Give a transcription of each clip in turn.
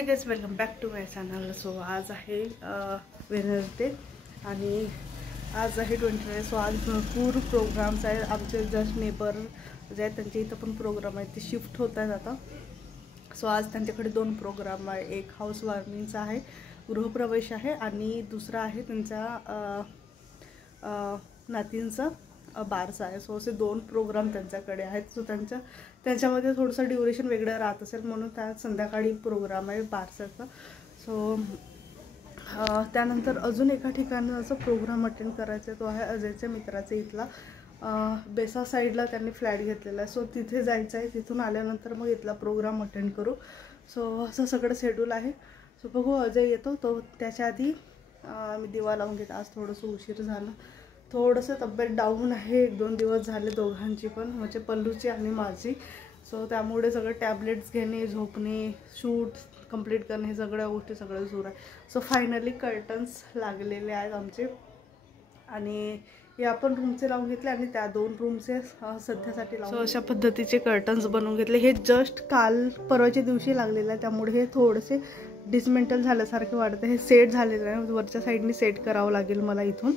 हे guys, welcome back to my channel. So आज आहे वेनसडे आणि आज आहे 20. सो आज भरपूर प्रोग्राम्स आहेत. आमचे जस्ट नेबर जे आहेत त्यांच्या इथं पण प्रोग्राम आहेत, ते शिफ्ट होत आहेत आता. सो आज त्यांच्याकडे 2 प्रोग्राम आहे. एक हाऊस वार्मिंगचा आहे, गृहप्रवेश आहे, आणि दुसरा आहे त्यांचा नातींचा बारसा आहे. सो असे 2 प्रोग्राम त्यांच्याकडे आहेत. सो त्यांच्यामध्ये थोडंसं ड्युरेशन वेगळं राहत असेल, म्हणून त्या संध्याकाळी प्रोग्राम आहे बारसाचा. सो त्यानंतर अजून एका ठिकाणाचा प्रोग्राम अटेंड करायचा आहे. तो आहे अजयच्या मित्राचा इथला बेसा साईडला त्यांनी फ्लॅट घेतलेला आहे. सो तिथे जायचं आहे. तिथून आल्यानंतर मग इथला प्रोग्राम अटेंड करू. सो असं सगळं शेड्यूल आहे. सो बघू अजय येतो तो त्याच्या आधी मी दिवा लावून घेते. आज थोडंसं उशीर झालं, थोडंसं तब्येत डाऊन आहे. 1-2 दिवस झाले दोघांची पण, म्हणजे पल्लूची आणि माझी. सो त्यामुळे सगळं टॅबलेट्स घेणे, झोपणे, शूट कंप्लीट करणे, हे सगळ्या गोष्टी सगळं सुरू आहे. सो फायनली कर्टन्स लागलेले आहेत आमचे, आणि हे आपण रूमचे लावून घेतले आणि त्या 2 रूमचे सध्यासाठी लावून. सो अशा पद्धतीचे कर्टन्स बनवून घेतले. हे जस्ट काल परवाच्या दिवशी लागलेलं आहे, त्यामुळे हे थोडेसे डिसमेंटल झाल्यासारखे वाटतं. हे सेट झालेलं आहे, वरच्या साईडनी सेट करावं लागेल मला इथून,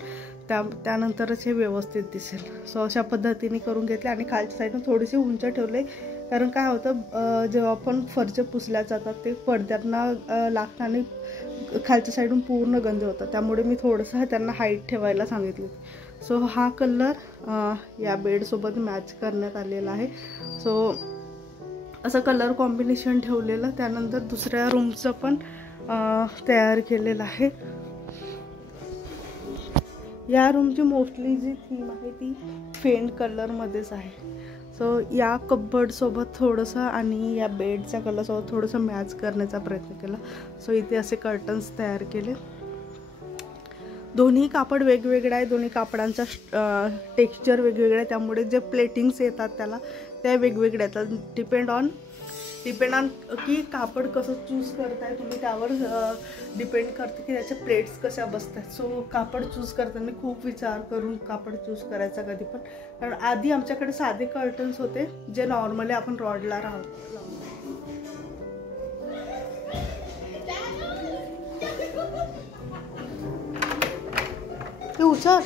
त्यानंतरच हे व्यवस्थित दिसेल. सो अशा पद्धतीने करून घेतले. आणि खालच्या साईडनं थोडेसे उंच ठेवले, कारण काय होतं जेव्हा आपण फरचे पुसल्या जातात ते पडद्यांना लागतं आणि खालच्या साईडून पूर्ण गंज होतं, त्यामुळे मी थोडंसं त्यांना हाईट ठेवायला सांगितली. सो हा कलर या बेडसोबत मॅच करण्यात आलेला आहे. सो असं कलर कॉम्बिनेशन ठेवलेलं. त्यानंतर दुसऱ्या रूमचं पण तयार केलेलं आहे. या रूमची मोस्टली जी थीम आहे ती फेंट कलरमध्येच आहे. सो या कपबोर्डसोबत थोडंसं आणि या बेडच्या कलरसोबत थोडंसं मॅच करण्याचा प्रयत्न केला. सो इथे असे कर्टन्स तयार केले. दोन्ही कापड वेगवेगळे आहे, दोन्ही कापडांचा टेक्स्चर वेगवेगळं आहे, त्यामुळे जे प्लेटिंग्स येतात त्याला त्या वेगवेगळ्या येतात. डिपेंड ऑन की कापड कसं चूज करताय तुम्ही, त्यावर डिपेंड करते की त्याच्या प्लेट्स कशा बसतात. सो कापड चूज करताना खूप विचार करून कापड चूज करायचा कधी पण, कारण आधी आमच्याकडे साधे कर्टन्स होते जे नॉर्मली आपण रॉडला लावतो. ते उचल.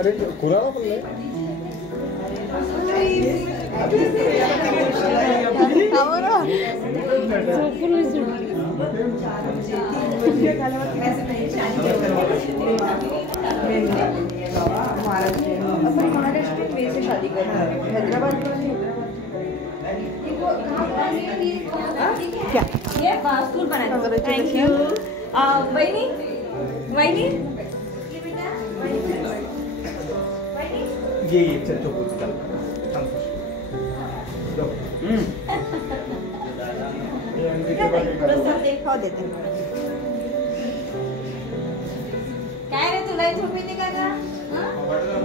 अरे कुणाला पण नाही ये बास्कूल बनाना। Thank you. वहीनी वहीनी ये चल चल चल काय रे तुला झोप येते का ग?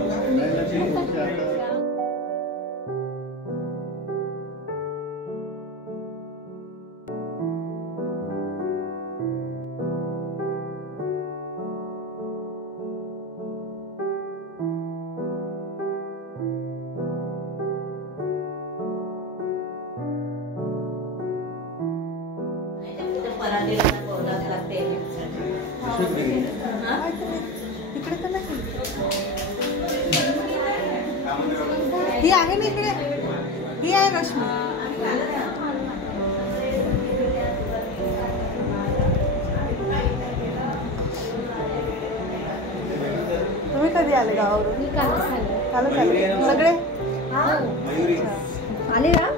इकडे तर नाही ही आहे ना इकडे ही आहे रश्मी तुम्ही कधी आले गावावरून? कालच आले सगळे आले ना